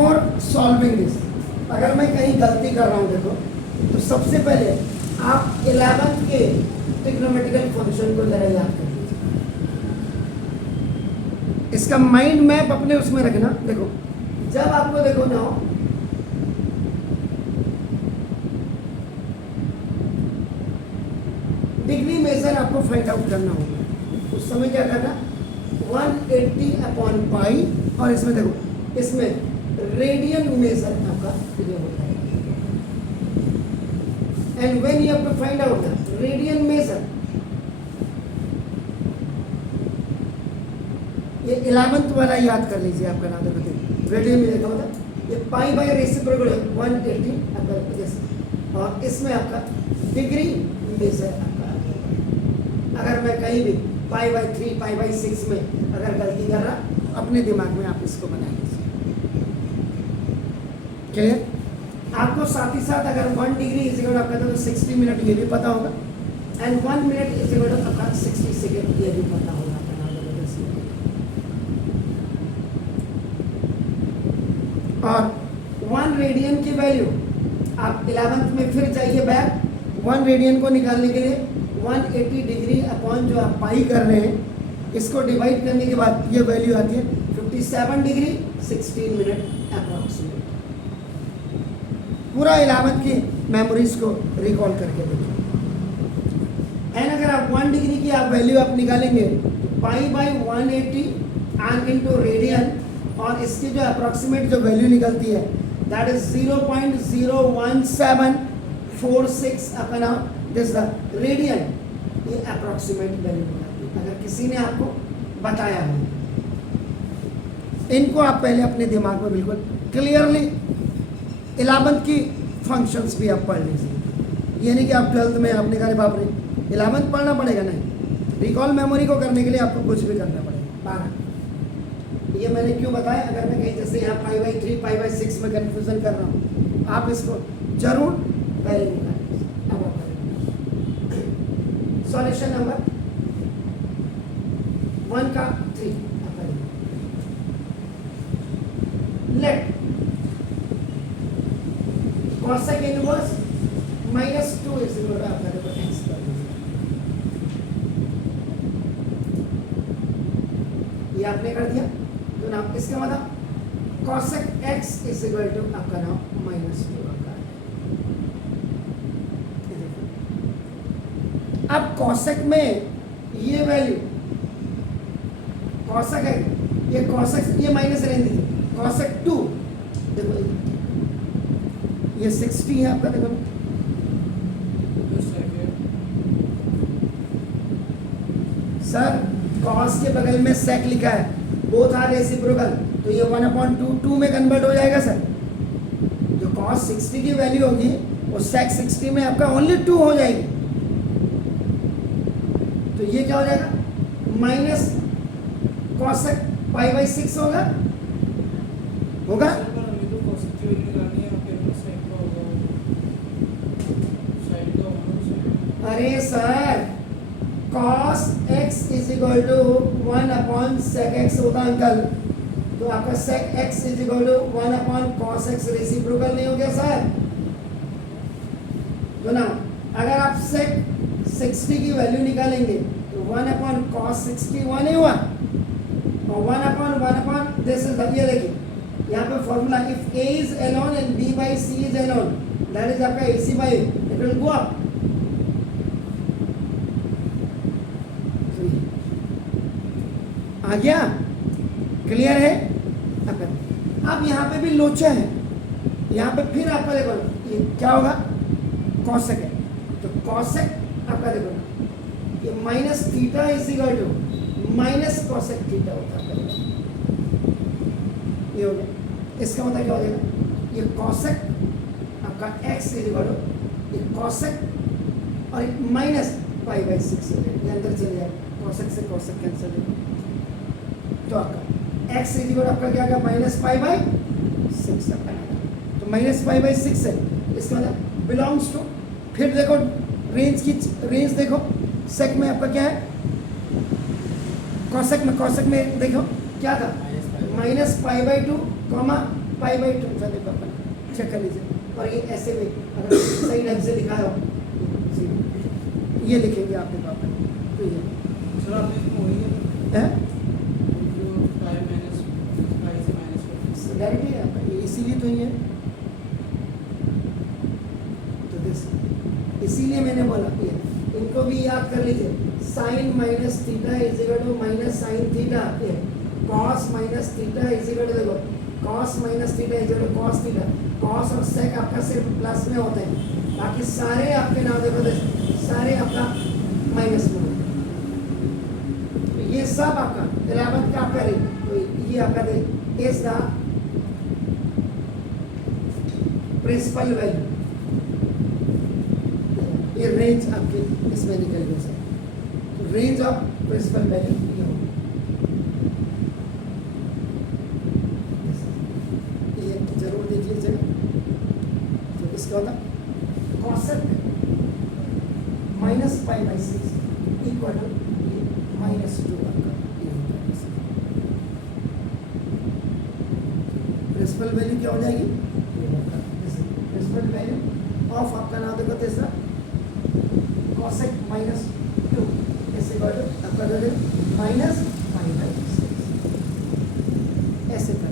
Before solving this, अगर मैं कहीं गलती कर रहा हूँ देखो, तो सबसे पहले आप 11th के ट्रिग्नोमेट्रिकल फंक्शन को जरा याद कर लीजिए। इसका माइंड मैप अपने उसमें रखना। देखो जब आपको देखो ना डिग्री मेजर आपको फाइंड आउट करना होगा, उस समय क्या करना 180/पाई, और इसमें देखो इसमें रेडियन मेजर आपका ये होता है। And when you have to find out the radian measure, ये 11th वाला याद कर लीजिए आपका नाम देखो, रेडियन मेजर का मतलब ये पाई बाय रेसिप्रोकल 180 आपका, और इसमें आपका डिग्री मेजर आपका। अगर मैं कहीं भी π/3 π/6 में अगर गलती कर रहा, अपने दिमाग में आप इसको बना लीजिए। क्लियर? आपको साथ ही साथ अगर 1 डिग्री इज इक्वल आपका तो 60 मिनट ये भी पता होगा, एंड 1 मिनट इज इक्वल आपका 60 सेकेंड ये भी पता होगा आपका नाम। और 1 रेडियन की वैल्यू आप 11th में फिर जाइए बैक, 1 रेडियन को निकालने के लिए 180 डिग्री अपॉन जो आप पाई कर रहे हैं, इसको डिवाइड करने के बाद ये वैल्यू आती है 57 डिग्री 16 मिनट अप्रॉक्सीमेट। पूरा 11th की मेमोरीज को रिकॉल करके देखिए। एंड अगर आप 1 डिग्री की आप वैल्यू आप निकालेंगे π/180 एंड इनटू रेडियन, और इसकी जो अप्रॉक्सीमेट जो वैल्यू निकलती है दैट इज 0.01746 अपना दिस द रेडियन, ये अप्रॉक्सीमेट वैल्यू निकलती है अगर किसी ने आपको बताया हो। इनको आप पहले अपने दिमाग में बिल्कुल क्लियरली 11th की फंक्शंस भी आप पढ़ लीजिए। ये नहीं कि आप 12th में आपने कहा बाप रे 11th पढ़ना पड़ेगा, नहीं। रिकॉल मेमोरी को करने के लिए आपको कुछ भी करना पड़ेगा। 12 ये मैंने क्यों बताया, अगर मैं कहीं जैसे यहाँ π/3 π/6 में कंफ्यूजन कर रहा हूँ, आप इसको जरूर पहले निकाल लीजिए। अब आप सॉल्यूशन नंबर 1 का 3 let cosec inverse -2 is equal to आपका देखो x कर दीजिए। ये आपने कर दिया तो ना इसका मतलब cosec x is equal to आपका नाम -2 आपका। अब cosec में ये वैल्यू cosec है, ये cosec ये माइनस रहने दीजिए, cosec 2 देखो ये 60 है आपका देखो, सर cos के बगल में sec लिखा है, बोथ आर रेसिप्रोकल, तो ये 1/2 में कन्वर्ट हो जाएगा सर। जो cos 60 की वैल्यू होगी वो sec 60 में आपका ओनली 2 हो जाएगी, तो ये क्या हो जाएगा माइनस cosec π/6 होगा। अरे sir cos x is equal to 1/sec x होगा अंकल, तो आपका sec x is equal to 1/cos x reciprocal नहीं हो गया सर। तो ना अगर आप sec 60 की वैल्यू निकालेंगे तो 1/cos 60 1 ही हुआ, और 1/1 दिस इज ये देखिए यहाँ पे formula if a is alone and b/c is alone that is आपका ac/a it will go up. आ गया, क्लियर है। अब यहाँ पे भी लोचा है, यहाँ पे फिर आपका देखो ये क्या होगा cosec है, तो cosec आपका देखो ये minus theta is equal to minus cosec theta होता है, ये हो गया। इसका मतलब क्या हो जाएगा, ये cosec आपका x इज इक्वल टू ये cosec और माइनस π/6 हो जाएगा, ये अंदर चले जाएगा, cosec से cosec कैंसिल हो, तो आपका x इज इक्वल आपका क्या आएगा -π/6 आपका, तो -π/6 है, इसका मतलब बिलोंग्स टू, फिर देखो रेंज की रेंज देखो सेक में आपका क्या है, कॉसेक में देखो क्या था -π/2 पाई बाई 2 था, देखो अपन चेक कर लीजिए। और ये ऐसे भी अगर सही ढंग से लिखा हो ये लिखेंगे आप देखो अपन, तो ये सर आपने इसमें वही है है जो 5 माइनस 5 से माइनस डायरेक्टली आपका ये इसीलिए तो ये तो दिस, इसीलिए मैंने बोला ये इनको भी याद कर लीजिए। Sine minus theta is equal to minus sine theta, ये cos minus theta is equal to, देखो cos minus theta is equal to cos theta. Cos और सेक आपका सिर्फ प्लस में होते हैं, बाकी सारे आपके नाम देखो तो सारे आपका माइनस में होते हैं। तो ये सब आपका 11 का आपका रेंज, तो ये आपका इज द प्रिंसिपल वैल्यू, ये रेंज आपके इसमें निकल गए सर। तो रेंज ऑफ प्रिंसिपल वैल्यू ये होगी, ये जरूर देख लीजिएगा। तो इसका होता cosec minus pi by 6 equal to -2 आपका ये होता है। प्रिंसिपल वैल्यू क्या हो जाएगी, प्रिंसिपल वैल्यू ऑफ आपका नाम देखो तीसरा cosec minus 2 is equal to आपका माइनस पाई बाई 6 ऐसे कर